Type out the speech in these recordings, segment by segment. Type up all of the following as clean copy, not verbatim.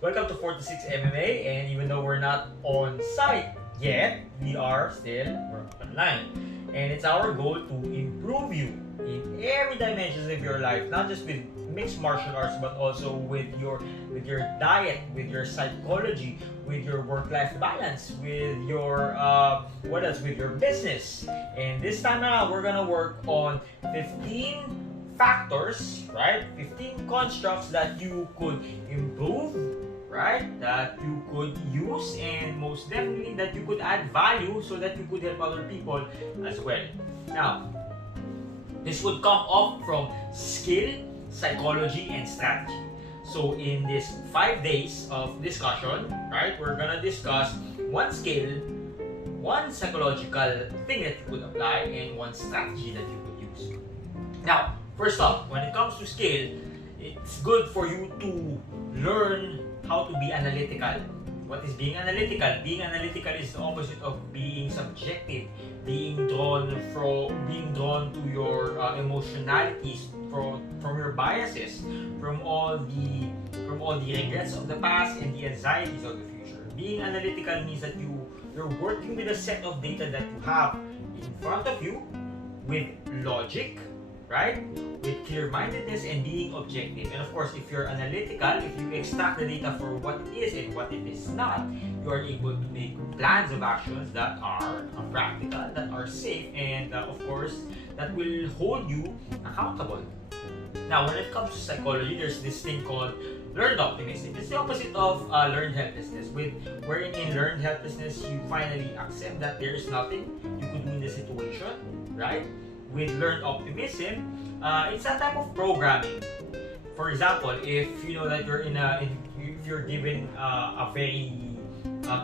Welcome to 46 MMA, and even though we're not on site yet, we're online. And it's our goal to improve you in every dimensions of your life, not just with mixed martial arts, but also with your diet, with your psychology, with your work-life balance, with your what else, with your business. And this time around, we're gonna work on 15 factors, right? 15 constructs that you could improve, right? That you could use, and most definitely that you could add value so that you could help other people as well. Now, this would come off from skill, psychology, and strategy. So in this 5 days of discussion, right, we're gonna discuss one skill, one psychological thing that you could apply, and one strategy that you could use. Now, first off, when it comes to skill, it's good for you to learn how to be analytical. What is being analytical? Being analytical is the opposite of being subjective, being drawn to your emotionalities, from your biases, from all the regrets of the past and the anxieties of the future. Being analytical means that you're working with a set of data that you have in front of you with logic, right? With clear-mindedness and being objective. And of course, if you're analytical, if you extract the data for what it is and what it is not, you are able to make plans of actions that are practical, that are safe, and of course, that will hold you accountable. Now, when it comes to psychology, there's this thing called learned optimism. It's the opposite of learned helplessness. Wherein in learned helplessness, you finally accept that there is nothing you could do in the situation, right? With learned optimism, it's a type of programming. For example, if you know that if you're given a very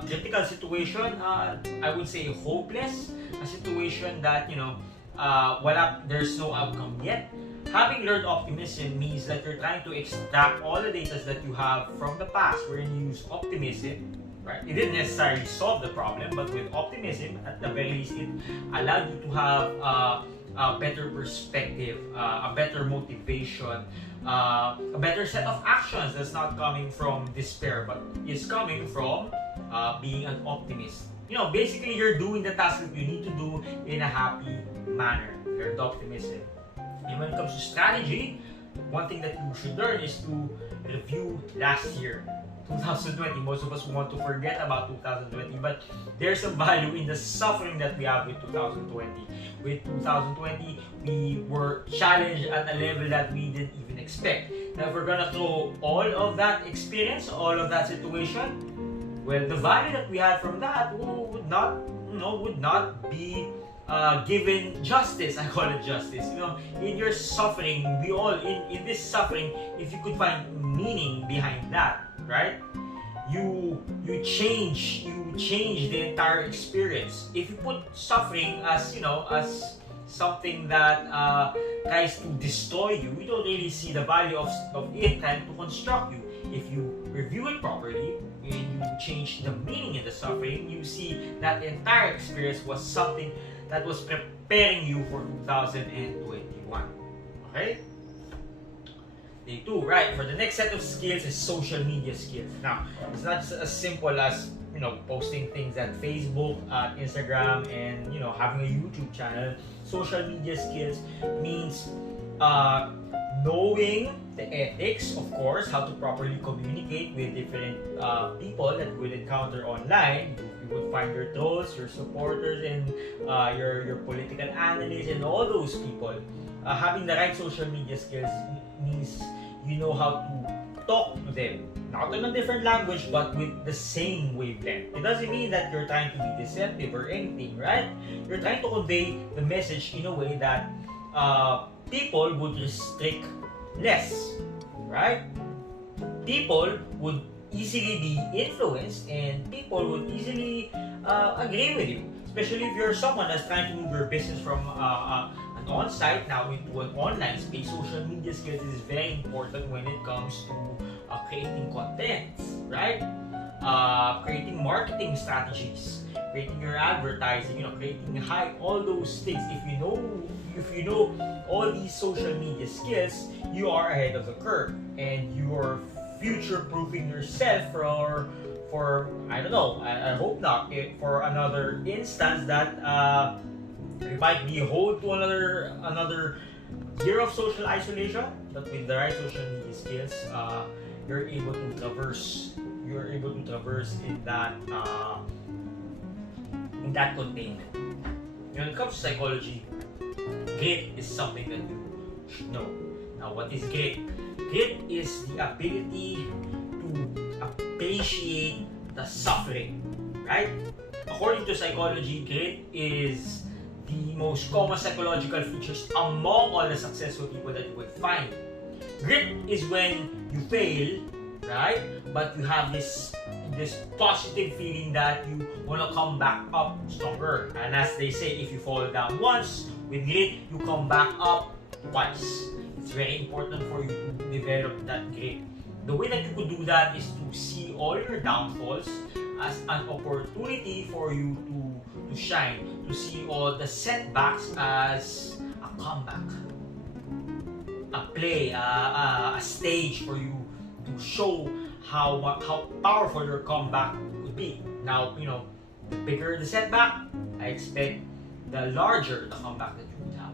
critical situation, I would say hopeless, a situation that there's no outcome yet. Having learned optimism means that you're trying to extract all the data that you have from the past, wherein you use optimism. Right? It didn't necessarily solve the problem, but with optimism, at the very least, it allowed you to have a better perspective, a better motivation, a better set of actions that's not coming from despair, but is coming from being an optimist. Basically, you're doing the task that you need to do in a happy manner. Learned optimism. And when it comes to strategy, one thing that you should learn is to review last year. 2020, most of us want to forget about 2020, but there's a value in the suffering that we have with 2020. With 2020, we were challenged at a level that we didn't even expect. Now, if we're gonna throw all of that experience, all of that situation, well, the value that we had from that would not be given justice. I call it justice. In your suffering, we all in this suffering, if you could find meaning behind that, right? You change the entire experience. If you put suffering as something that tries to destroy you, you don't really see the value of it trying to construct you. If you review it properly and you change the meaning in the suffering, you see that entire experience was something that was preparing you for 2021. Okay? Day 2, right? For the next set of skills is social media skills. Now, it's not as simple as posting things at Facebook, at Instagram, and having a YouTube channel. Social media skills means knowing the ethics, of course, how to properly communicate with different people that you will encounter online. You would find your trolls, your supporters, and your political analysts, and all those people. Having the right social media skills means you know how to talk to them, not in a different language, but with the same wavelength. It doesn't mean that you're trying to be deceptive or anything, right? You're trying to convey the message in a way that people would restrict less, right? People would easily be influenced, and people would easily agree with you, especially if you're someone that's trying to move your business from an on-site now into an online space. Social media skills is very important when it comes to creating content, right? Creating marketing strategies, creating your advertising, creating hype, all those things. If you know all these social media skills, you are ahead of the curve, and your future-proofing yourself for I don't know, I hope not, for another instance that you might be hold to another year of social isolation. But with the right social media skills, you're able to traverse. You're able to traverse in that containment. When it comes to psychology, grit is something that you should know. Now, what is grit? Grit is the ability to appreciate the suffering, right? According to psychology, grit is the most common psychological features among all the successful people that you will find. Grit is when you fail, right? But you have this positive feeling that you want to come back up stronger. And as they say, if you fall down once, with grit, you come back up twice. It's very important for you to develop that grit. The way that you could do that is to see all your downfalls as an opportunity for you to shine, to see all the setbacks as a comeback, a play, a stage for you to show how powerful your comeback could be. Now, the bigger the setback, I expect the larger the comeback that you would have.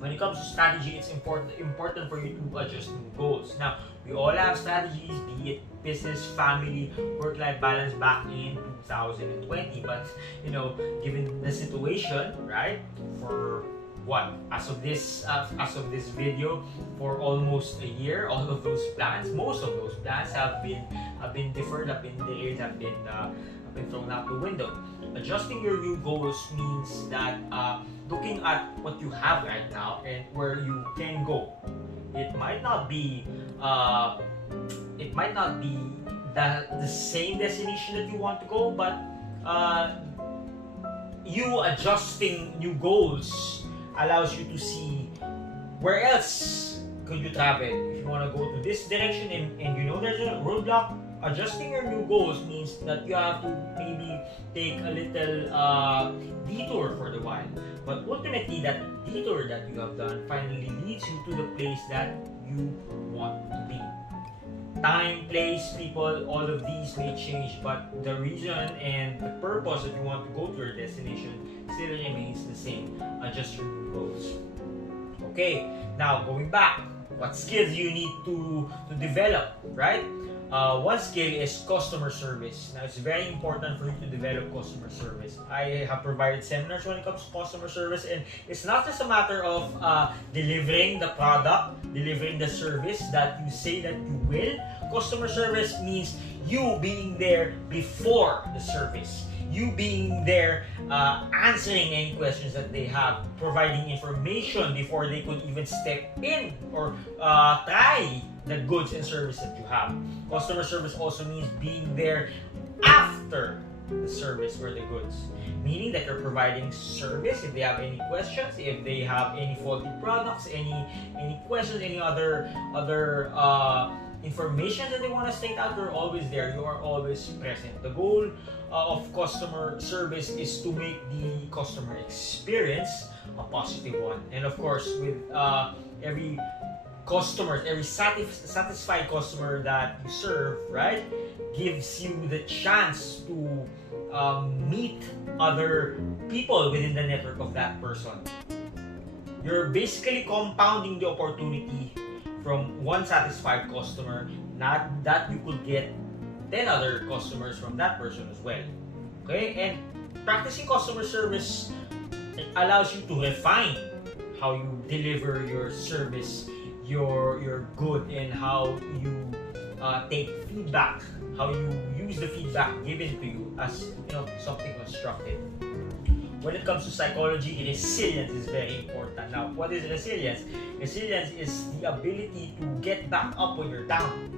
When it comes to strategy, it's important for you to adjust new goals. Now, we all have strategies, be it business, family, work-life balance back in 2020. But, given the situation, right, for what? As of this video, for almost a year, all of those plans, most of those plans have been deferred, have been delayed, have been thrown out the window. Adjusting your new goals means that looking at what you have right now and where you can go. It might not be the same destination that you want to go, but you adjusting new goals allows you to see where else could you travel. If you want to go to this direction and there's a roadblock, adjusting your new goals means that you have to maybe take a little detour for the while. But ultimately, that detour that you have done finally leads you to the place that you want to be. Time, place, people, all of these may change, but the reason and the purpose that you want to go to your destination still remains the same. Adjust your new goals. Okay, now going back, what skills you need to develop, right? One skill is customer service. Now, it's very important for you to develop customer service. I have provided seminars when it comes to customer service, and it's not just a matter of delivering the product, delivering the service that you say that you will. Customer service means you being there before the service. You being there, answering any questions that they have, providing information before they could even step in or try the goods and service that you have. Customer service also means being there after the service or the goods, meaning that you're providing service if they have any questions, if they have any faulty products, any questions, any other information that they want to state out. You're always there. You are always present. The goal of customer service is to make the customer experience a positive one, and of course, with every satisfied customer that you serve, right, gives you the chance to meet other people within the network of that person. You're basically compounding the opportunity from one satisfied customer, not that you could get 10 other customers from that person as well. Okay, and practicing customer service allows you to refine how you deliver your service, your good, and how you take feedback, how you use the feedback given to you as something constructive. When it comes to psychology, resilience is very important. Now, what is resilience? Resilience is the ability to get back up when you're down.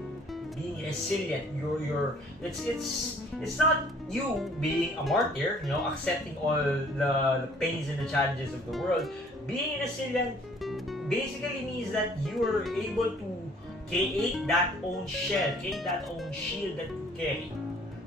Being resilient, it's not you being a martyr, accepting all the pains and the challenges of the world. Being resilient basically means that you're able to create that own shell, create that own shield that you carry,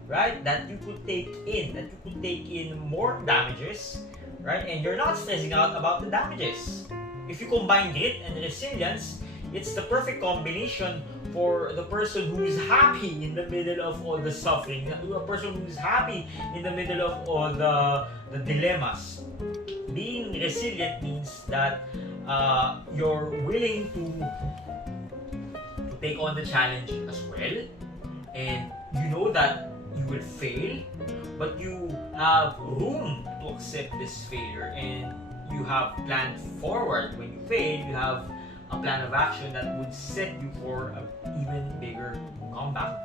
right? That you could take in more damages, right? And you're not stressing out about the damages. If you combine grit and resilience, it's the perfect combination for the person who is happy in the middle of all the suffering, a person who is happy in the middle of all the dilemmas. Being resilient means that you're willing to take on the challenge as well, and you know that you will fail, but you have room to accept this failure, and you have planned forward. When you fail, you have a plan of action that would set you for an even bigger comeback.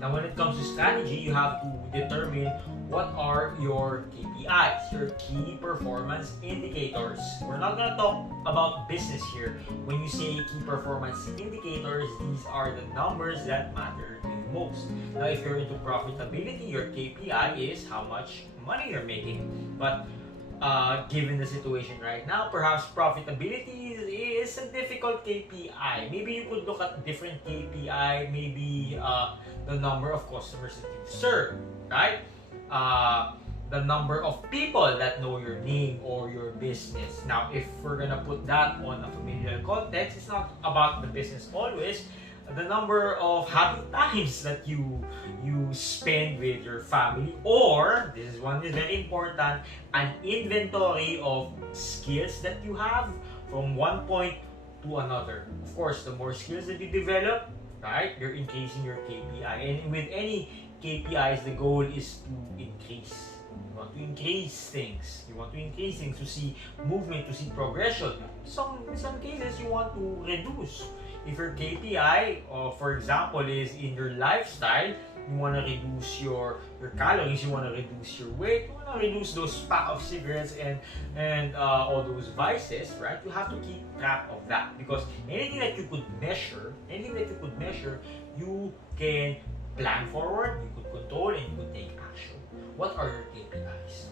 Now, when it comes to strategy, you have to determine what are your KPIs, your key performance indicators. We're not going to talk about business here. When you say key performance indicators, these are the numbers that matter the most. Now, if you're into profitability, your KPI is how much money you're making. But given the situation right now, perhaps profitability is a difficult KPI. Maybe you could look at different KPI, maybe the number of customers that you serve, right? The number of people that know your name or your business. Now, if we're gonna put that on a familiar context, it's not about the business always. The number of happy times that you spend with your family, or this is one is very important, an inventory of skills that you have from one point to another. Of course, the more skills that you develop, right, you're increasing your KPI. And with any KPIs, the goal is to increase. You want to increase things. You want to increase things to see movement, to see progression. In some cases, you want to reduce. If your KPI, for example, is in your lifestyle, you want to reduce your calories, you want to reduce your weight, you want to reduce those pack of cigarettes and all those vices, right? You have to keep track of that, because anything that you could measure, you can plan forward, you could control, and you could take action. What are your KPIs?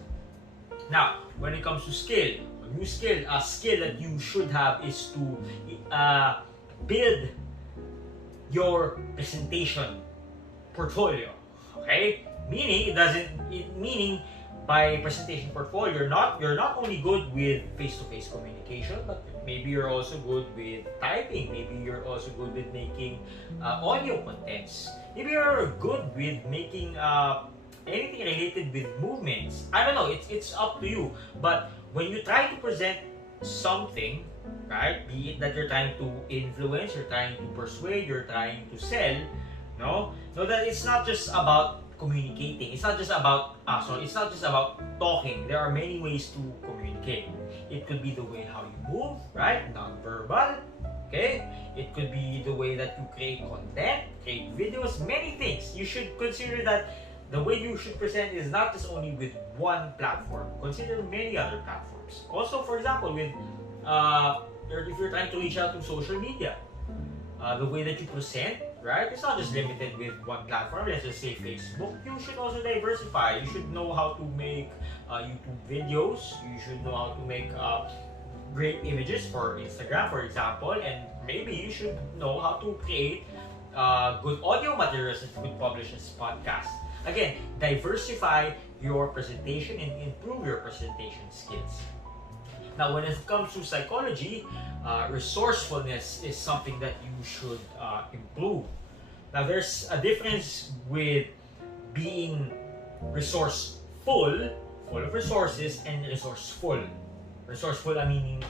Now, when it comes to skill, a skill that you should have is to build your presentation portfolio. Okay? Meaning by presentation portfolio, you're not only good with face-to-face communication, but maybe you're also good with typing. Maybe you're also good with making audio contents. Maybe you're good with making anything related with movements. I don't know. It's up to you. But when you try to present something, right? Be it that you're trying to influence, you're trying to persuade, you're trying to sell, no? Know that it's not just about communicating. It's not just about talking. There are many ways to communicate. It could be the way how you move, right? Non-verbal. Okay? It could be the way that you create content, create videos, many things. You should consider that the way you should present is not just only with one platform. Consider many other platforms. Also, for example, with if you're trying to reach out to social media, the way that you present, right? It's not just limited with one platform. Let's just say Facebook. You should also diversify. You should know how to make YouTube videos. You should know how to make great images for Instagram, for example. And maybe you should know how to create good audio materials that you could publish as podcasts. Again, diversify your presentation and improve your presentation skills. Now, when it comes to psychology, resourcefulness is something that you should improve. Now, there's a difference with being resourceful, full of resources, and resourceful. Resourceful,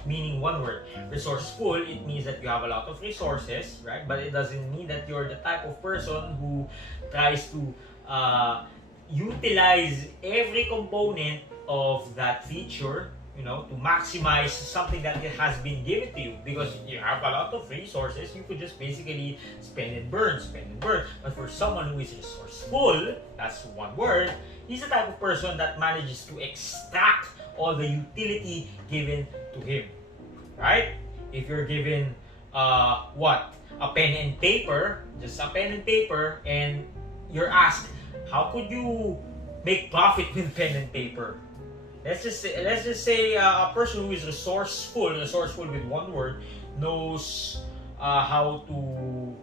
meaning one word. Resourceful, it means that you have a lot of resources, right? But it doesn't mean that you're the type of person who tries to utilize every component of that feature, to maximize something that it has been given to you. Because you have a lot of resources, you could just basically spend and burn. But for someone who is resourceful, that's one word, he's the type of person that manages to extract all the utility given to him, right? If you're given a pen and paper, just a pen and paper, and you're asked, how could you make profit with pen and paper? Let's just say a person who is resourceful with one word, knows how to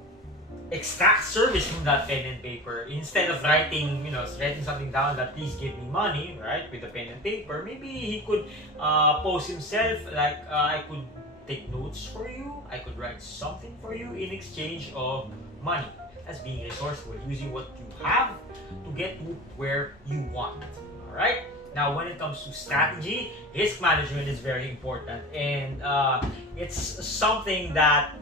extract service from that pen and paper. Instead of writing something down that please give me money, right, with a pen and paper, maybe he could post himself like, I could take notes for you, I could write something for you in exchange of money. That's being resourceful, using what you have to get to where you want. Alright? Now, when it comes to strategy, risk management is very important, and it's something that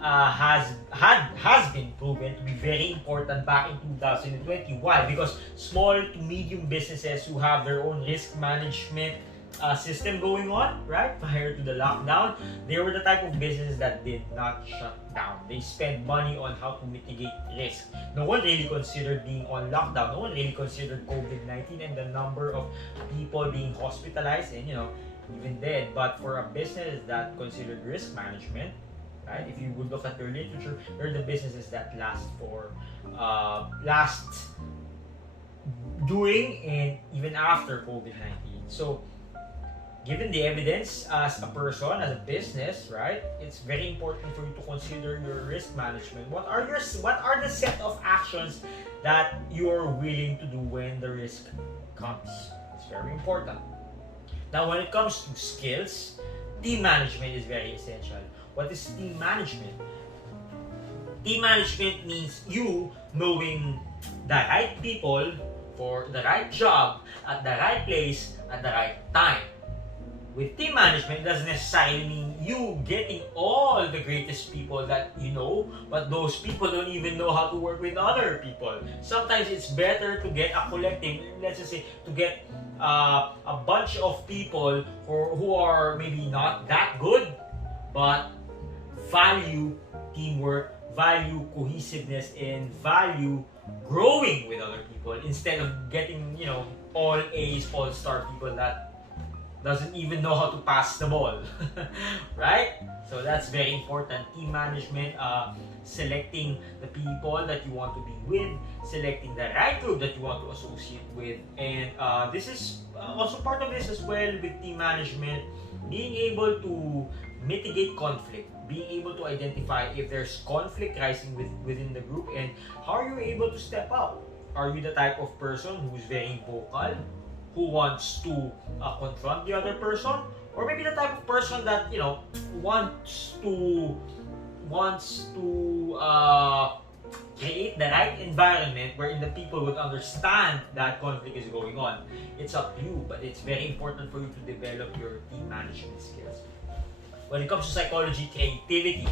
has been proven to be very important back in 2020. Why? Because small to medium businesses who have their own risk management system going on, right, prior to the lockdown, they were the type of business that did not shut down. They spent money on how to mitigate risk. No one really considered being on lockdown. No one really considered COVID-19 and the number of people being hospitalized and, even dead. But for a business that considered risk management, right, if you would look at their literature, they're the businesses that last during and even after COVID-19. So, given the evidence as a person, as a business, right, it's very important for you to consider your risk management. What are the set of actions that you're willing to do when the risk comes? It's very important. Now, when it comes to skills, team management is very essential. What is team management? Team management means you knowing the right people for the right job at the right place at the right time. With team management, it doesn't necessarily mean you getting all the greatest people that you know, but those people don't even know how to work with other people. Sometimes it's better to get a collective, let's just say, to get a bunch of people who are maybe not that good, but value teamwork, value cohesiveness, and value growing with other people instead of getting, all A's, all-star people that doesn't even know how to pass the ball. Right? So that's very important. Team management, selecting the people that you want to be with, selecting the right group that you want to associate with, and this is also part of this as well with team management, being able to mitigate conflict, being able to identify if there's conflict rising within the group, and how are you able to step out. Are you the type of person who's very vocal, who wants to confront the other person, or maybe the type of person that wants to create the right environment wherein the people would understand that conflict is going on? It's up to you, but it's very important for you to develop your team management skills. When it comes to psychology, creativity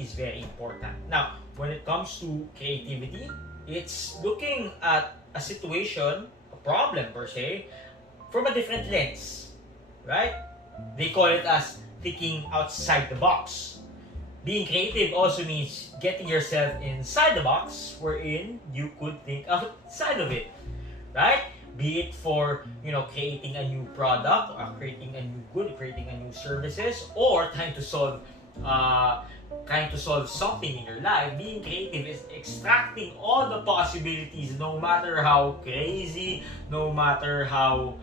is very important. Now, when it comes to creativity, it's looking at a situation, problem per se, from a different lens, right? They call it as thinking outside the box. Being creative also means getting yourself inside the box wherein you could think outside of it, right? Be it for, creating a new product, or creating a new good, creating a new services, or trying to solve something in your life. Being creative is extracting all the possibilities, no matter how crazy, no matter how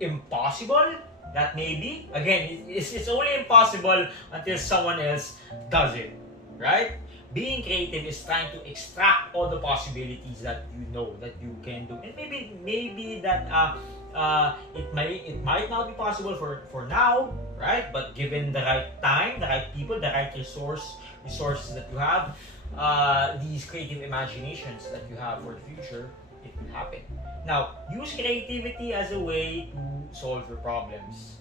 impossible that may be. Again, it's only impossible until someone else does it, right? Being creative is trying to extract all the possibilities that you know that you can do, and maybe that it might not be possible for now, right? But given the right time, the right people, the right resources that you have, these creative imaginations that you have for the future, it will happen. Now, use creativity as a way to solve your problems.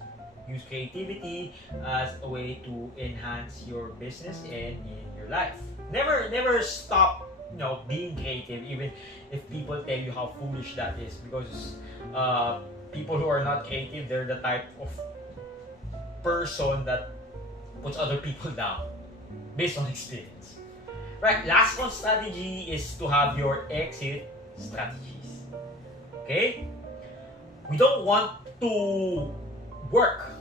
Use creativity as a way to enhance your business and in your life. Never stop, being creative, even if people tell you how foolish that is, because people who are not creative, they're the type of person that puts other people down based on experience. Right, last one strategy is to have your exit strategies. Okay? We don't want to work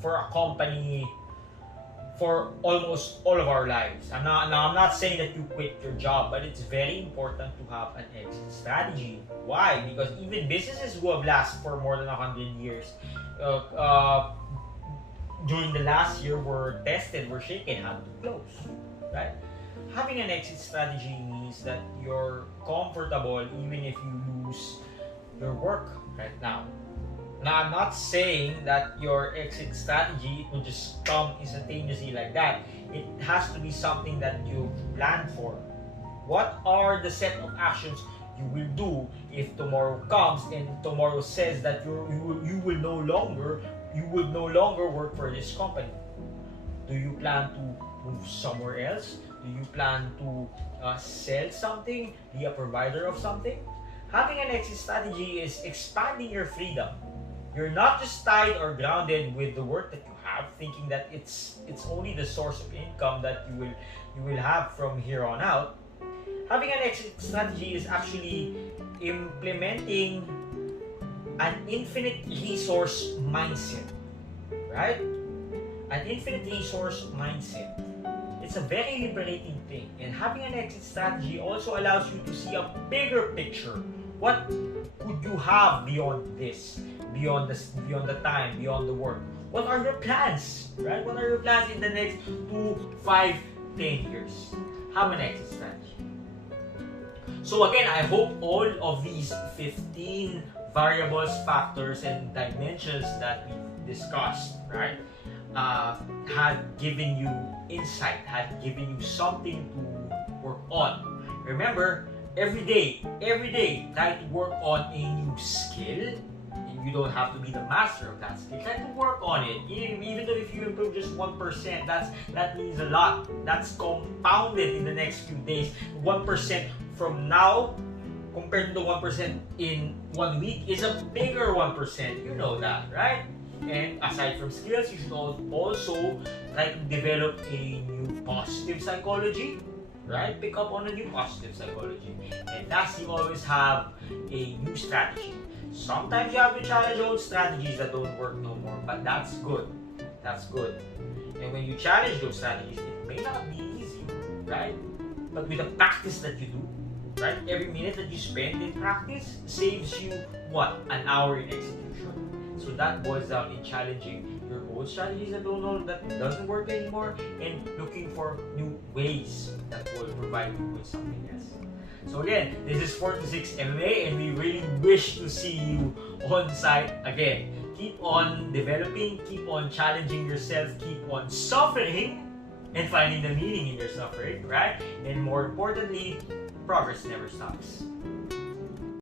for a company for almost all of our lives. I'm not saying that you quit your job, but it's very important to have an exit strategy. Why? Because even businesses who have lasted for more than 100 years, during the last year were tested, were shaken, had to close. Right? Having an exit strategy means that you're comfortable even if you lose your work right now. Now, I'm not saying that your exit strategy will just come instantaneously like that. It has to be something that you plan for. What are the set of actions you will do if tomorrow comes and tomorrow says that you will no longer work for this company? Do you plan to move somewhere else? Do you plan to sell something? Be a provider of something? Having an exit strategy is expanding your freedom. You're not just tied or grounded with the work that you have, thinking that it's only the source of income that you will have from here on out. Having an exit strategy is actually implementing an infinite resource mindset, right? An infinite resource mindset. It's a very liberating thing, and having an exit strategy also allows you to see a bigger picture. What could you have beyond this? Beyond the time, beyond the work. What are your plans, right? What are your plans in the next 2, 5, 10 years? Have an exit strategy. So again, I hope all of these 15 variables, factors, and dimensions that we discussed, right, had given you insight, had given you something to work on. Remember, every day, try to work on a new skill. You don't have to be the master of that skill. Try to work on it. Even though if you improve just 1%, that means a lot. That's compounded in the next few days. 1% from now compared to the 1% in 1 week is a bigger 1%. You know that, right? And aside from skills, you should also try to develop a new positive psychology. Right? Pick up on a new positive psychology. And lastly, always have a new strategy. Sometimes you have to challenge old strategies that don't work no more, but that's good. That's good. And when you challenge those strategies, it may not be easy, right? But with the practice that you do, right? Every minute that you spend in practice saves you what? An hour in execution. So that boils down in challenging your old strategies that doesn't work anymore and looking for new ways that will provide you with something else. So again, this is 426 MMA, and we really wish to see you on site again. Keep on developing, keep on challenging yourself, keep on suffering and finding the meaning in your suffering, right? And more importantly, progress never stops.